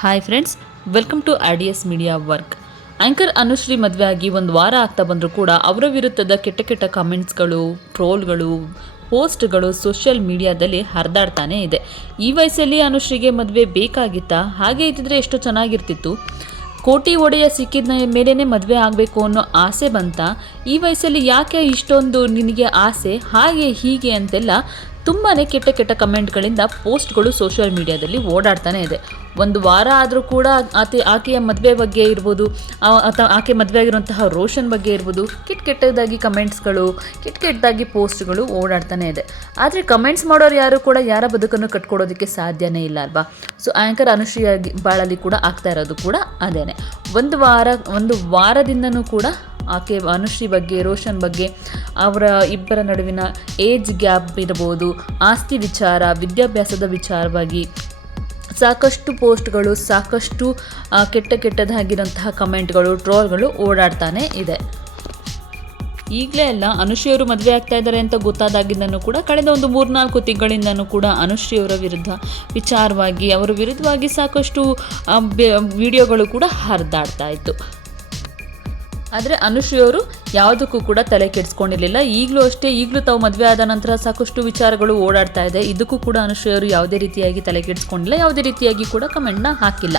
Hi friends welcome to R D S media work anchor Anushree ಮದುವೆ ಆಗಿ ಒಂದು ವಾರ ಆಗ್ತಾ ಬಂದರೂ ಕೂಡ ಅವರ ವಿರುದ್ಧದ ಕೆಟ್ಟ ಕೆಟ್ಟ ಕಮೆಂಟ್ಸ್ಗಳು ಟ್ರೋಲ್ಗಳು ಪೋಸ್ಟ್ಗಳು ಸೋಷಿಯಲ್ ಮೀಡಿಯಾದಲ್ಲಿ ಹರಿದಾಡ್ತಾನೇ ಇದೆ. ಈ ವಯಸ್ಸಲ್ಲಿ ಅನುಶ್ರೀಗೆ ಮದುವೆ ಬೇಕಾಗಿತ್ತಾ? ಹಾಗೆ ಇದ್ದಿದ್ರೆ ಎಷ್ಟು ಚೆನ್ನಾಗಿರ್ತಿತ್ತು? ಕೋಟಿ ಒಡೆಯ ಸಿಕ್ಕಿದ ಮೇಲೇ ಮದುವೆ ಆಗಬೇಕು ಅನ್ನೋ ಆಸೆ ಬಂತ? ಈ ವಯಸ್ಸಲ್ಲಿ ಯಾಕೆ ಇಷ್ಟೊಂದು ನಿನಗೆ ಆಸೆ? ಹಾಗೆ ಹೀಗೆ ಅಂತೆಲ್ಲ ತುಂಬಾ ಕೆಟ್ಟ ಕೆಟ್ಟ ಕಮೆಂಟ್ಗಳಿಂದ ಪೋಸ್ಟ್ಗಳು ಸೋಷಿಯಲ್ ಮೀಡಿಯಾದಲ್ಲಿ ಓಡಾಡ್ತಾನೆ ಇದೆ. ಒಂದು ವಾರ ಆದರೂ ಕೂಡ ಆಕೆ ಆಕೆಯ ಮದುವೆ ಬಗ್ಗೆ ಇರ್ಬೋದು ಅಥವಾ ಆಕೆ ಮದುವೆ ಆಗಿರುವಂತಹ ರೋಷನ್ ಬಗ್ಗೆ ಇರ್ಬೋದು ಕೆಟ್ಟ ಕೆಟ್ಟದಾಗಿ ಕಮೆಂಟ್ಸ್ಗಳು ಕೆಟ್ಟ ಕೆಟ್ಟದಾಗಿ ಪೋಸ್ಟ್ಗಳು ಓಡಾಡ್ತಾನೆ ಇದೆ. ಆದರೆ ಕಮೆಂಟ್ಸ್ ಮಾಡೋರು ಯಾರು ಕೂಡ ಯಾರ ಬದುಕನ್ನು ಕಟ್ಕೊಡೋದಕ್ಕೆ ಸಾಧ್ಯನೇ ಇಲ್ಲ ಅಲ್ವಾ? ಸೊ ಆ್ಯಂಕರ್ ಅನುಶ್ರೀಯಾಗಿ ಬಾಳಲ್ಲಿ ಕೂಡ ಆಗ್ತಾ ಇರೋದು ಕೂಡ ಅದೇ ಒಂದು ವಾರ ಒಂದು ವಾರದಿಂದನೂ ಕೂಡ ಆಕೆ ಅನುಶ್ರೀ ಬಗ್ಗೆ, ರೋಷನ್ ಬಗ್ಗೆ, ಅವರ ಇಬ್ಬರ ನಡುವಿನ ಏಜ್ ಗ್ಯಾಪ್ ಇರ್ಬೋದು, ಆಸ್ತಿ ವಿಚಾರ, ವಿದ್ಯಾಭ್ಯಾಸದ ವಿಚಾರವಾಗಿ ಸಾಕಷ್ಟು ಪೋಸ್ಟ್ಗಳು, ಸಾಕಷ್ಟು ಕೆಟ್ಟ ಕೆಟ್ಟದಾಗಿರೋಂತಹ ಕಮೆಂಟ್ಗಳು, ಟ್ರೋಲ್ಗಳು ಓಡಾಡ್ತಾನೆ ಇದೆ. ಈಗಲೇ ಅಲ್ಲ ಅನುಶ್ರೀಯವರು ಮದುವೆ ಆಗ್ತಾ ಇದ್ದಾರೆ ಅಂತ ಗೊತ್ತಾದಾಗಿದ್ದನ್ನು ಕೂಡ ಕಳೆದ ಒಂದು ಮೂರ್ನಾಲ್ಕು ತಿಂಗಳಿಂದನೂ ಕೂಡ ಅನುಶ್ರೀಯವರ ವಿರುದ್ಧ ವಿಚಾರವಾಗಿ, ಅವರ ವಿರುದ್ಧವಾಗಿ ಸಾಕಷ್ಟು ವಿಡಿಯೋಗಳು ಕೂಡ ಹರಿದಾಡ್ತಾ ಇತ್ತು. ಆದರೆ ಅನುಶ್ರೀಯವರು ಯಾವುದಕ್ಕೂ ಕೂಡ ತಲೆ ಕೆಡಿಸ್ಕೊಂಡಿರಲಿಲ್ಲ. ಈಗಲೂ ಅಷ್ಟೇ, ಈಗಲೂ ತಾವು ಮದುವೆ ಆದ ನಂತರ ಸಾಕಷ್ಟು ವಿಚಾರಗಳು ಓಡಾಡ್ತಾ ಇದೆ. ಇದಕ್ಕೂ ಕೂಡ ಅನುಶ್ರೀಯವರು ಯಾವುದೇ ರೀತಿಯಾಗಿ ತಲೆ ಕೆಡಿಸ್ಕೊಂಡಿಲ್ಲ, ಯಾವುದೇ ರೀತಿಯಾಗಿ ಕೂಡ ಕಮೆಂಟ್ನ ಹಾಕಿಲ್ಲ.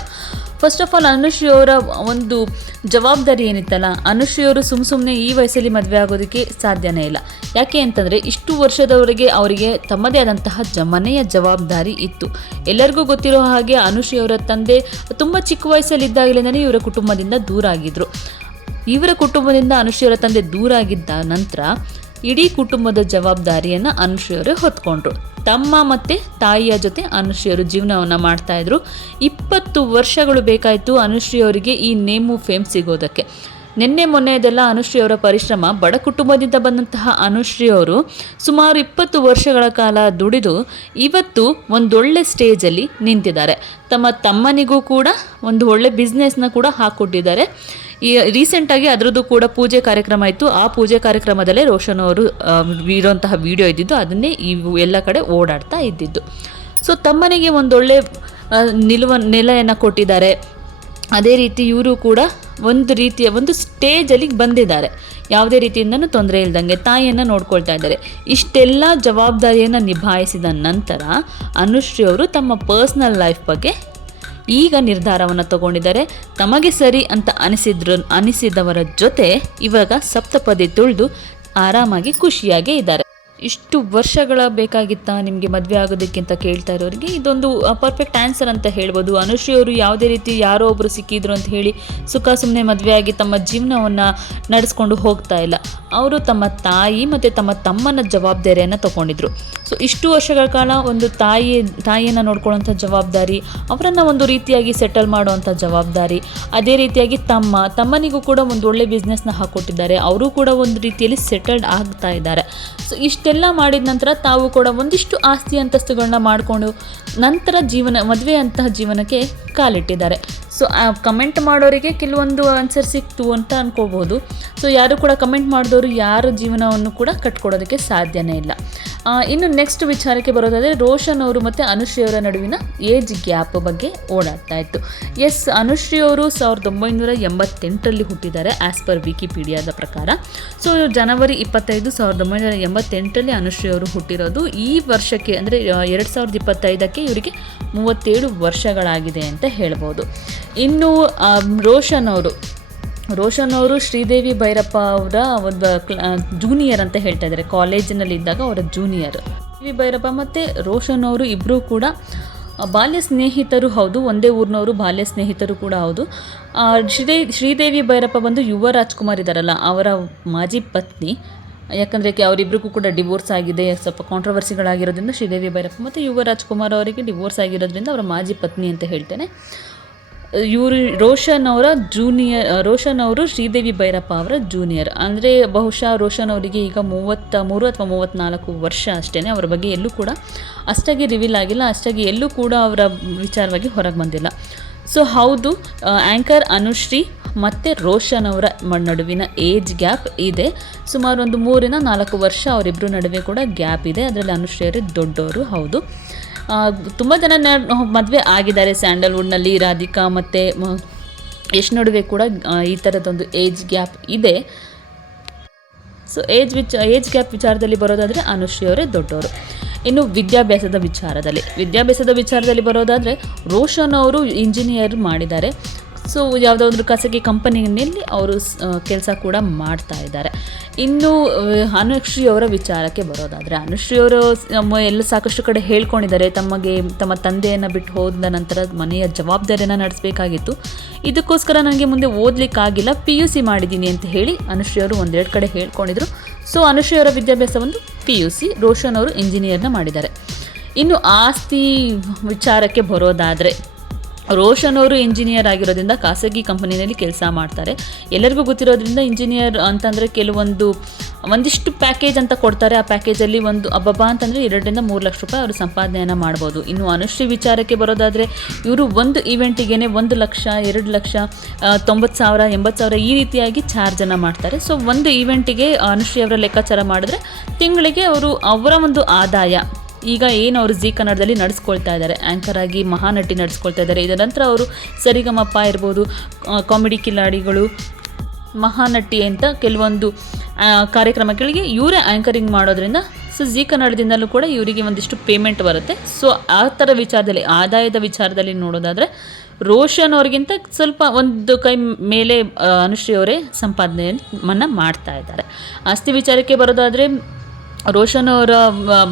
ಫಸ್ಟ್ ಆಫ್ ಆಲ್ ಅನುಶ್ರೀಯವರ ಒಂದು ಜವಾಬ್ದಾರಿ ಏನಿತ್ತಲ್ಲ ಅನುಶ್ರೀಯವರು ಸುಮ್ಮ ಸುಮ್ಮನೆ ಈ ವಯಸ್ಸಲ್ಲಿ ಮದುವೆ ಆಗೋದಕ್ಕೆ ಸಾಧ್ಯನೇ ಇಲ್ಲ. ಯಾಕೆ ಅಂತಂದರೆ, ಇಷ್ಟು ವರ್ಷದವರೆಗೆ ಅವರಿಗೆ ತಮ್ಮದೇ ಆದಂತಹ ಮನೆಯ ಜವಾಬ್ದಾರಿ ಇತ್ತು. ಎಲ್ಲರಿಗೂ ಗೊತ್ತಿರೋ ಹಾಗೆ ಅನುಶ್ರೀಯವರ ತಂದೆ ತುಂಬ ಚಿಕ್ಕ ವಯಸ್ಸಲ್ಲಿದ್ದಾಗಲಿಂದನೇ ಇವರ ಕುಟುಂಬದಿಂದ ದೂರ ಆಗಿದ್ರು. ಇವರ ಕುಟುಂಬದಿಂದ ಅನುಶ್ರೀಯವರ ತಂದೆ ದೂರ ಆಗಿದ್ದ ನಂತರ ಇಡೀ ಕುಟುಂಬದ ಜವಾಬ್ದಾರಿಯನ್ನು ಅನುಶ್ರೀಯವರು ಹೊತ್ಕೊಂಡ್ರು. ತಮ್ಮ ಮತ್ತು ತಾಯಿಯ ಜೊತೆ ಅನುಶ್ರೀಯವರು ಜೀವನವನ್ನು ಮಾಡ್ತಾ ಇದ್ರು. ಇಪ್ಪತ್ತು ವರ್ಷಗಳು ಬೇಕಾಯಿತು ಅನುಶ್ರೀಯವರಿಗೆ ಈ ನೇಮು ಫೇಮ್ ಸಿಗೋದಕ್ಕೆ. ನಿನ್ನೆ ಮೊನ್ನೆದೆಲ್ಲ ಅನುಶ್ರೀಯವರ ಪರಿಶ್ರಮ ಬಡ ಕುಟುಂಬದಿಂದ ಬಂದಂತಹ ಅನುಶ್ರೀಯವರು ಸುಮಾರು ಇಪ್ಪತ್ತು ವರ್ಷಗಳ ಕಾಲ ದುಡಿದು ಇವತ್ತು ಒಂದೊಳ್ಳೆ ಸ್ಟೇಜಲ್ಲಿ ನಿಂತಿದ್ದಾರೆ. ತಮ್ಮ ತಮ್ಮನಿಗೂ ಕೂಡ ಒಂದು ಒಳ್ಳೆ ಬಿಸ್ನೆಸ್ನ ಕೂಡ ಹಾಕ್ಕೊಟ್ಟಿದ್ದಾರೆ ಈ ರೀಸೆಂಟಾಗಿ ಅದರದ್ದು ಕೂಡ ಪೂಜೆ ಕಾರ್ಯಕ್ರಮ ಇತ್ತು. ಆ ಪೂಜೆ ಕಾರ್ಯಕ್ರಮದಲ್ಲೇ ರೋಷನ್ ಅವರು ಇರೋಂತಹ ವಿಡಿಯೋ ಇದ್ದಿದ್ದು, ಅದನ್ನೇ ಇವು ಎಲ್ಲ ಕಡೆ ಓಡಾಡ್ತಾ ಇದ್ದಿದ್ದು. ಸೊ ತಮ್ಮನಿಗೆ ಒಂದೊಳ್ಳೆ ನಿಲುವ, ನೆಲೆಯನ್ನು ಕೊಟ್ಟಿದ್ದಾರೆ. ಅದೇ ರೀತಿ ಇವರು ಕೂಡ ಒಂದು ರೀತಿಯ, ಒಂದು ಸ್ಟೇಜಲ್ಲಿ ಬಂದಿದ್ದಾರೆ. ಯಾವುದೇ ರೀತಿಯಿಂದನೂ ತೊಂದರೆ ಇಲ್ದಂಗೆ ತಾಯಿಯನ್ನು ನೋಡ್ಕೊಳ್ತಾ ಇದ್ದಾರೆ. ಇಷ್ಟೆಲ್ಲ ಜವಾಬ್ದಾರಿಯನ್ನು ನಿಭಾಯಿಸಿದ ನಂತರ ಅನುಶ್ರೀ ಅವರು ತಮ್ಮ ಪರ್ಸ್ನಲ್ ಲೈಫ್ ಬಗ್ಗೆ ಈಗ ನಿರ್ಧಾರವನ್ನು ತಗೊಂಡಿದ್ದಾರೆ ತಮಗೆ ಸರಿ ಅಂತ ಅನಿಸಿದ್ರು, ಅನಿಸಿದವರ ಜೊತೆ ಇವಾಗ ಸಪ್ತಪದಿ ತುಳಿದು ಆರಾಮಾಗಿ ಖುಷಿಯಾಗೇ ಇದ್ದಾರೆ. ಇಷ್ಟು ವರ್ಷಗಳ ಬೇಕಾಗಿತ್ತಾ ನಿಮಗೆ ಮದುವೆ ಆಗೋದಕ್ಕೆ ಅಂತ ಕೇಳ್ತಾ ಇರೋರಿಗೆ? ಇದೊಂದು ಪರ್ಫೆಕ್ಟ್ ಆನ್ಸರ್ ಅಂತ ಹೇಳ್ಬೋದು. ಅನುಶ್ರೀ ಅವರು ಯಾವುದೇ ರೀತಿ ಯಾರೋ ಒಬ್ಬರು ಸಿಕ್ಕಿದ್ರು ಅಂತ ಹೇಳಿ ಸುಖ ಸುಮ್ಮನೆ ಮದುವೆಯಾಗಿ ತಮ್ಮ ಜೀವನವನ್ನು ನಡೆಸ್ಕೊಂಡು ಹೋಗ್ತಾ ಇಲ್ಲ. ಅವರು ತಮ್ಮ ತಾಯಿ ಮತ್ತು ತಮ್ಮ ತಮ್ಮನ ಜವಾಬ್ದಾರಿಯನ್ನು ತಗೊಂಡಿದ್ರು. ಸೊ ಇಷ್ಟು ವರ್ಷಗಳ ಕಾಲ ಒಂದು ತಾಯಿ, ತಾಯಿಯನ್ನು ನೋಡ್ಕೊಳ್ಳೋಂಥ ಜವಾಬ್ದಾರಿ, ಅವರನ್ನು ಒಂದು ರೀತಿಯಾಗಿ ಸೆಟಲ್ ಮಾಡುವಂಥ ಜವಾಬ್ದಾರಿ, ಅದೇ ರೀತಿಯಾಗಿ ತಮ್ಮ, ತಮ್ಮನಿಗೂ ಕೂಡ ಒಂದು ಒಳ್ಳೆ ಬಿಸ್ನೆಸ್ನ ಹಾಕ್ಕೊಟ್ಟಿದ್ದಾರೆ ಅವರು ಕೂಡ ಒಂದು ರೀತಿಯಲ್ಲಿ ಸೆಟಲ್ಡ್ ಆಗ್ತಾ ಇದ್ದಾರೆ. ಸೊ ಇಷ್ಟೆಲ್ಲ ಮಾಡಿದ ನಂತರ ತಾವು ಕೂಡ ಒಂದಿಷ್ಟು ಆಸ್ತಿ ಅಂತಸ್ತುಗಳನ್ನ ಮಾಡಿಕೊಂಡು ನಂತರ ಜೀವನ ಮದುವೆ ಅಂತಹ ಜೀವನಕ್ಕೆ ಕಾಲಿಟ್ಟಿದ್ದಾರೆ. ಸೊ ಕಮೆಂಟ್ ಮಾಡೋರಿಗೆ ಕೆಲವೊಂದು ಆನ್ಸರ್ ಸಿಕ್ತು ಅಂತ ಅನ್ಕೋಬೋದು ಸೊ ಯಾರು ಕೂಡ ಕಮೆಂಟ್ ಮಾಡಿದವರು ಯಾರ ಜೀವನವನ್ನು ಕೂಡ ಕಟ್ಕೊಡೋದಕ್ಕೆ ಸಾಧ್ಯನೇ ಇಲ್ಲ. ಆ, ಇನ್ನು ನೆಕ್ಸ್ಟ್ ವಿಚಾರಕ್ಕೆ ಬರೋದಾದರೆ ರೋಷನ್ ಅವರು ಮತ್ತು ಅನುಶ್ರೀ ಅವರ ನಡುವಿನ ಏಜ್ ಗ್ಯಾಪ್ ಬಗ್ಗೆ ಓಡಾಡ್ತಾ ಇತ್ತು. ಎಸ್ ಅನುಶ್ರೀ ಅವರು ಸಾವಿರದ ಒಂಬೈನೂರ ಎಂಬತ್ತೆಂಟರಲ್ಲಿ ಹುಟ್ಟಿದ್ದಾರೆ ಆ್ಯಸ್ ಪರ್ ವಿಕಿಪೀಡಿಯಾದ ಪ್ರಕಾರ. ಸೊ ಜನವರಿ ಇಪ್ಪತ್ತೈದು ಸಾವಿರದ ಒಂಬೈನೂರ ಎಂಬತ್ತೆಂಟರಲ್ಲಿ ಅನುಶ್ರೀ ಅವರು ಹುಟ್ಟಿರೋದು. ಈ ವರ್ಷಕ್ಕೆ ಅಂದರೆ ಎರಡು ಸಾವಿರದ ಇಪ್ಪತ್ತೈದಕ್ಕೆ ಇವರಿಗೆ ಮೂವತ್ತೇಳು ವರ್ಷಗಳಾಗಿದೆ ಅಂತ ಹೇಳ್ಬೋದು. ಇನ್ನು ರೋಷನ್ ಅವರು ರೋಷನ್ ಅವರು ಶ್ರೀದೇವಿ ಭೈರಪ್ಪ ಅವರ ಒಂದು ಜೂನಿಯರ್ ಅಂತ ಹೇಳ್ತಾ ಇದ್ದಾರೆ. ಕಾಲೇಜಿನಲ್ಲಿ ಇದ್ದಾಗ ಅವರ ಜೂನಿಯರ್ ಶ್ರೀದೇವಿ ಭೈರಪ್ಪ ಮತ್ತು ರೋಷನ್ ಅವರು ಇಬ್ಬರೂ ಕೂಡ ಬಾಲ್ಯ ಸ್ನೇಹಿತರು ಹೌದು, ಒಂದೇ ಊರಿನವರು ಬಾಲ್ಯ ಸ್ನೇಹಿತರು ಕೂಡ ಹೌದು. ಶ್ರೀದೇ ಶ್ರೀದೇವಿ ಭೈರಪ್ಪ ಬಂದು ಯುವ ರಾಜ್ಕುಮಾರ್ ಇದ್ದಾರಲ್ಲ, ಅವರ ಮಾಜಿ ಪತ್ನಿ. ಯಾಕಂದರೆ ಅವರಿಬ್ಬರಿಗೂ ಕೂಡ ಡಿವೋರ್ಸ್ ಆಗಿದೆ, ಸ್ವಲ್ಪ ಕಾಂಟ್ರವರ್ಸಿಗಳಾಗಿರೋದ್ರಿಂದ ಶ್ರೀದೇವಿ ಭೈರಪ್ಪ ಮತ್ತು ಯುವ ರಾಜ್ಕುಮಾರ್ ಅವರಿಗೆ ಡಿವೋರ್ಸ್ ಆಗಿರೋದ್ರಿಂದ ಅವರ ಮಾಜಿ ಪತ್ನಿ ಅಂತ ಹೇಳ್ತೇನೆ. ಇವರು ರೋಷನ್ ಅವರ ಜೂನಿಯರ್ ರೋಷನ್ ಅವರು ಶ್ರೀದೇವಿ ಭೈರಪ್ಪ ಅವರ ಜೂನಿಯರ್. ಅಂದರೆ ಬಹುಶಃ ರೋಷನ್ ಅವರಿಗೆ ಈಗ ಮೂವತ್ತ, ಮೂರು ಅಥವಾ ಮೂವತ್ತ್ನಾಲ್ಕು ವರ್ಷ ಅಷ್ಟೇ ಅವರ ಬಗ್ಗೆ ಎಲ್ಲೂ ಕೂಡ ಅಷ್ಟಾಗಿ ರಿವೀಲ್ ಆಗಿಲ್ಲ, ಅಷ್ಟಾಗಿ ಎಲ್ಲೂ ಕೂಡ ಅವರ ವಿಚಾರವಾಗಿ ಹೊರಗೆ ಬಂದಿಲ್ಲ. ಸೊ ಹೌದು ಆ್ಯಂಕರ್ ಅನುಶ್ರೀ ಮತ್ತು ರೋಷನ್ ಅವರ ನಡುವಿನ ಏಜ್ ಗ್ಯಾಪ್ ಇದೆ. ಸುಮಾರು ಒಂದು ಮೂರಿಂದ ನಾಲ್ಕು ವರ್ಷ ಅವರಿಬ್ಬರ ನಡುವೆ ಕೂಡ ಗ್ಯಾಪ್ ಇದೆ. ಅದರಲ್ಲಿ ಅನುಶ್ರೀ ಅವರು ದೊಡ್ಡವರು ಹೌದು. ತುಂಬ ಜನ ಮದುವೆ ಆಗಿದ್ದಾರೆ ಸ್ಯಾಂಡಲ್ವುಡ್ನಲ್ಲಿ. ರಾಧಿಕಾ ಮತ್ತು ಯಶ್ ನಡುವೆ ಕೂಡ ಈ ಥರದೊಂದು ಏಜ್ ಗ್ಯಾಪ್ ಇದೆ. ಸೊ ಏಜ್ ವಿಚ, ಏಜ್ ಗ್ಯಾಪ್ ವಿಚಾರದಲ್ಲಿ ಬರೋದಾದರೆ ಅನುಶ್ರೀ ಅವರೇ ದೊಡ್ಡವರು ಇನ್ನು ವಿದ್ಯಾಭ್ಯಾಸದ ವಿಚಾರದಲ್ಲಿ ವಿದ್ಯಾಭ್ಯಾಸದ ವಿಚಾರದಲ್ಲಿ ಬರೋದಾದರೆ ರೋಷನ್ ಅವರು ಇಂಜಿನಿಯರ್ ಮಾಡಿದ್ದಾರೆ. ಸೊ ಯಾವುದೋ ಒಂದು ಖಾಸಗಿ ಕಂಪನಿಯಲ್ಲಿ ಅವರು ಕೆಲಸ ಕೂಡ ಮಾಡ್ತಾ ಇದ್ದಾರೆ. ಇನ್ನು ಅನುಶ್ರೀ ಅವರ ವಿಚಾರಕ್ಕೆ ಬರೋದಾದರೆ, ಅನುಶ್ರೀ ಅವರು ಎಲ್ಲ ಸಾಕಷ್ಟು ಕಡೆ ಹೇಳ್ಕೊಂಡಿದ್ದಾರೆ, ತಮಗೆ, ತಮ್ಮ ತಂದೆಯನ್ನು ಬಿಟ್ಟು ಹೋದ ನಂತರ ಮನೆಯ ಜವಾಬ್ದಾರಿಯನ್ನು ನಡೆಸಬೇಕಾಗಿತ್ತು. ಇದಕ್ಕೋಸ್ಕರ ನನಗೆ ಮುಂದೆ ಓದಲಿಕ್ಕಾಗಿಲ್ಲ ಪಿ ಯು ಸಿ ಮಾಡಿದ್ದೀನಿ ಅಂತ ಹೇಳಿ ಅನುಶ್ರೀ ಅವರು ಒಂದೆರಡು ಕಡೆ ಹೇಳ್ಕೊಂಡಿದ್ರು. ಸೊ, ಅನುಶ್ರೀ ಅವರ ವಿದ್ಯಾಭ್ಯಾಸ ಒಂದು ಪಿ ಯು ಸಿ ರೋಷನ್ ಅವರು ಇಂಜಿನಿಯರ್ನ ಮಾಡಿದ್ದಾರೆ. ಇನ್ನು ಆಸ್ತಿ ವಿಚಾರಕ್ಕೆ ಬರೋದಾದರೆ ರೋಷನ್ ಅವರು ಇಂಜಿನಿಯರ್ ಆಗಿರೋದ್ರಿಂದ ಖಾಸಗಿ ಕಂಪನಿಯಲ್ಲಿ ಕೆಲಸ ಮಾಡ್ತಾರೆ. ಎಲ್ಲರಿಗೂ ಗೊತ್ತಿರೋದ್ರಿಂದ ಇಂಜಿನಿಯರ್ ಅಂತಂದರೆ ಕೆಲವೊಂದು ಒಂದಿಷ್ಟು ಪ್ಯಾಕೇಜ್ ಅಂತ ಕೊಡ್ತಾರೆ. ಆ ಪ್ಯಾಕೇಜಲ್ಲಿ ಒಂದು ಅಬ್ಬಬ್ಬ ಅಂತಂದರೆ ಎರಡರಿಂದ ಮೂರು ಲಕ್ಷ ರೂಪಾಯಿ ಅವರು ಸಂಪಾದನೆಯನ್ನು ಮಾಡ್ಬೋದು. ಇನ್ನು ಅನುಶ್ರೀ ವಿಚಾರಕ್ಕೆ ಬರೋದಾದರೆ ಇವರು ಒಂದು ಈವೆಂಟಿಗೆ ಒಂದು ಲಕ್ಷ, ಎರಡು ಲಕ್ಷ ತೊಂಬತ್ತು ಸಾವಿರ, ಎಂಬತ್ತು ಸಾವಿರ ಈ ರೀತಿಯಾಗಿ ಚಾರ್ಜನ್ನು ಮಾಡ್ತಾರೆ. ಸೊ ಒಂದು ಈವೆಂಟಿಗೆ ಅನುಶ್ರೀ ಅವರ ಲೆಕ್ಕಾಚಾರ ಮಾಡಿದ್ರೆ ತಿಂಗಳಿಗೆ ಅವರು ಅವರ ಒಂದು ಆದಾಯ. ಈಗ ಏನು ಅವರು ಜಿ ಕನ್ನಡದಲ್ಲಿ ನಡೆಸ್ಕೊಳ್ತಾ ಇದ್ದಾರೆ. ಆ್ಯಂಕರ್ ಆಗಿ ಮಹಾನಟಿ ನಡೆಸ್ಕೊಳ್ತಾ ಇದ್ದಾರೆ. ಇದರ ನಂತರ ಅವರು ಸರಿಗಮಪ್ಪ ಇರ್ಬೋದು ಕಾಮಿಡಿ ಕಿಲಾಡಿಗಳು, ಮಹಾನಟಿ ಅಂತ ಕೆಲವೊಂದು ಕಾರ್ಯಕ್ರಮಗಳಿಗೆ ಇವರೇ ಆ್ಯಂಕರಿಂಗ್ ಮಾಡೋದ್ರಿಂದ ಸೊ ಜಿ ಕನ್ನಡದಿಂದಲೂ ಕೂಡ ಇವರಿಗೆ ಒಂದಿಷ್ಟು ಪೇಮೆಂಟ್ ಬರುತ್ತೆ. ಸೊ ಆ ಥರ ವಿಚಾರದಲ್ಲಿ, ಆದಾಯದ ವಿಚಾರದಲ್ಲಿ ನೋಡೋದಾದರೆ, ರೋಷನ್ ಅವ್ರಿಗಿಂತ ಸ್ವಲ್ಪ ಒಂದು ಕೈ ಮೇಲೆ ಅನುಶ್ರೀ ಅವರೇ ಸಂಪಾದನೆಯನ್ನು ಮಾಡ್ತಾ ಇದ್ದಾರೆ. ಆಸ್ತಿ ವಿಚಾರಕ್ಕೆ ಬರೋದಾದರೆ ರೋಷನ್ ಅವರ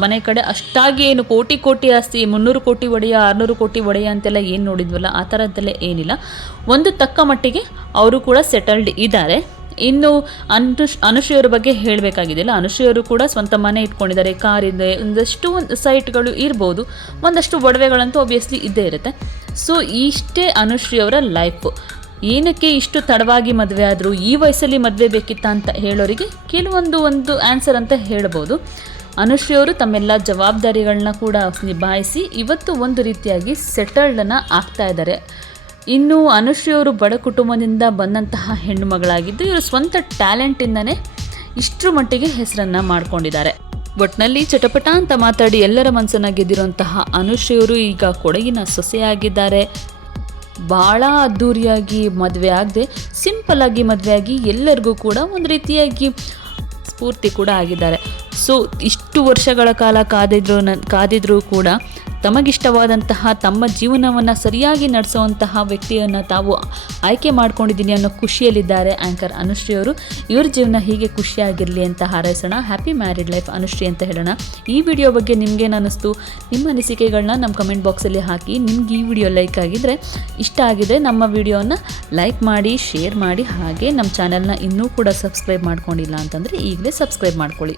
ಮನೆ ಕಡೆ ಅಷ್ಟಾಗಿ ಏನು ಕೋಟಿ ಕೋಟಿ ಆಸ್ತಿ, ಮುನ್ನೂರು ಕೋಟಿ ಒಡೆಯ, ಆರುನೂರು ಕೋಟಿ ಒಡೆಯ ಅಂತೆಲ್ಲ ಏನು ನೋಡಿದ್ವಲ್ಲ, ಆ ಥರದ್ದೆಲ್ಲ ಏನಿಲ್ಲ. ಒಂದು ತಕ್ಕ ಮಟ್ಟಿಗೆ ಅವರು ಕೂಡ ಸೆಟಲ್ಡ್ ಇದ್ದಾರೆ. ಇನ್ನು ಅನುಷ್ ಅನುಶ್ರೀ ಅವ್ರ ಬಗ್ಗೆ ಹೇಳಬೇಕಾಗಿದೆಯಲ್ಲ ಅನುಶ್ರೀ ಅವರು ಕೂಡ ಸ್ವಂತ ಮನೆ ಇಟ್ಕೊಂಡಿದ್ದಾರೆ, ಕಾರ್ ಇದೆ, ಒಂದಷ್ಟು ಒಂದು ಸೈಟ್ಗಳು ಇರ್ಬೋದು. ಒಂದಷ್ಟು ಒಡವೆಗಳಂತೂ ಒಬ್ವಿಯಸ್ಲಿ ಇದ್ದೇ ಇರುತ್ತೆ. ಸೊ ಇಷ್ಟೇ ಅನುಶ್ರೀ ಅವರ ಲೈಫು ಏನಕ್ಕೆ ಇಷ್ಟು ತಡವಾಗಿ ಮದುವೆ ಆದರೂ ಈ ವಯಸ್ಸಲ್ಲಿ ಮದುವೆ ಬೇಕಿತ್ತ ಅಂತ ಹೇಳೋರಿಗೆ ಕೆಲವೊಂದು ಒಂದು ಆನ್ಸರ್ ಅಂತ ಹೇಳ್ಬೋದು. ಅನುಶ್ರೀಯವರು ತಮ್ಮೆಲ್ಲ ಜವಾಬ್ದಾರಿಗಳನ್ನ ಕೂಡ ನಿಭಾಯಿಸಿ ಇವತ್ತು ಒಂದು ರೀತಿಯಾಗಿ ಸೆಟಲ್ಡನ್ನು ಆಗ್ತಾ ಇದ್ದಾರೆ. ಇನ್ನು ಅವರು ಬಡ ಕುಟುಂಬದಿಂದ ಬಂದಂತಹ ಹೆಣ್ಣು ಮಗಳಾಗಿದ್ದು ಇವರು ಸ್ವಂತ ಟ್ಯಾಲೆಂಟಿಂದನೇ ಇಷ್ಟರ ಮಟ್ಟಿಗೆ ಹೆಸರನ್ನು ಮಾಡಿಕೊಂಡಿದ್ದಾರೆ. ಒಟ್ನಲ್ಲಿ ಚಟಪಟ ಅಂತ ಮಾತಾಡಿ ಎಲ್ಲರ ಮನಸ್ಸನ್ನು ಗೆದ್ದಿರುವಂತಹ ಅನುಶ್ರೀ ಅವರು ಈಗ ಕೊಡಗಿನ ಸೊಸೆಯಾಗಿದ್ದಾರೆ. ಭಾಳ ಅದ್ಧೂರಿಯಾಗಿ ಮದುವೆ ಆಗದೆ ಸಿಂಪಲ್ಲಾಗಿ ಆಗಿ ಎಲ್ಲರಿಗೂ ಕೂಡ ಒಂದು ರೀತಿಯಾಗಿ ಸ್ಫೂರ್ತಿ ಕೂಡ ಆಗಿದ್ದಾರೆ. ಸೊ ಇಷ್ಟು ವರ್ಷಗಳ ಕಾಲ ಕಾದಿದ್ರು ನ ಕಾದಿದ್ರೂ ಕೂಡ ತಮಗಿಷ್ಟವಾದಂತಹ ತಮ್ಮ ಜೀವನವನ್ನು ಸರಿಯಾಗಿ ನಡೆಸುವಂತಹ ವ್ಯಕ್ತಿಯನ್ನು ತಾವು ಆಯ್ಕೆ ಮಾಡ್ಕೊಂಡಿದ್ದೀನಿ ಅನ್ನೋ ಖುಷಿಯಲ್ಲಿದ್ದಾರೆ ಆ್ಯಂಕರ್ ಅನುಶ್ರೀ ಅವರು. ಇವ್ರ ಜೀವನ ಹೀಗೆ ಖುಷಿಯಾಗಿರಲಿ ಅಂತ ಹಾರೈಸೋಣ. ಹ್ಯಾಪಿ ಮ್ಯಾರಿಡ್ ಲೈಫ್ ಅನುಶ್ರೀ ಅಂತ ಹೇಳೋಣ. ಈ ವಿಡಿಯೋ ಬಗ್ಗೆ ನಿಮಗೇನು ಅನ್ನಿಸ್ತು ನಿಮ್ಮ ಅನಿಸಿಕೆಗಳನ್ನ ನಮ್ಮ ಕಮೆಂಟ್ ಬಾಕ್ಸಲ್ಲಿ ಹಾಕಿ. ನಿಮ್ಗೆ ಈ ವಿಡಿಯೋ ಲೈಕ್ ಆಗಿದ್ರೆ, ಇಷ್ಟ ಆಗಿದ್ರೆ ನಮ್ಮ ವಿಡಿಯೋನ ಲೈಕ್ ಮಾಡಿ ಶೇರ್ ಮಾಡಿ, ಹಾಗೆ ನಮ್ಮ ಚಾನೆಲ್ನ ಇನ್ನೂ ಕೂಡ ಸಬ್ಸ್ಕ್ರೈಬ್ ಮಾಡ್ಕೊಂಡಿಲ್ಲ ಅಂತಂದರೆ ಈಗಲೇ ಸಬ್ಸ್ಕ್ರೈಬ್ ಮಾಡ್ಕೊಳ್ಳಿ.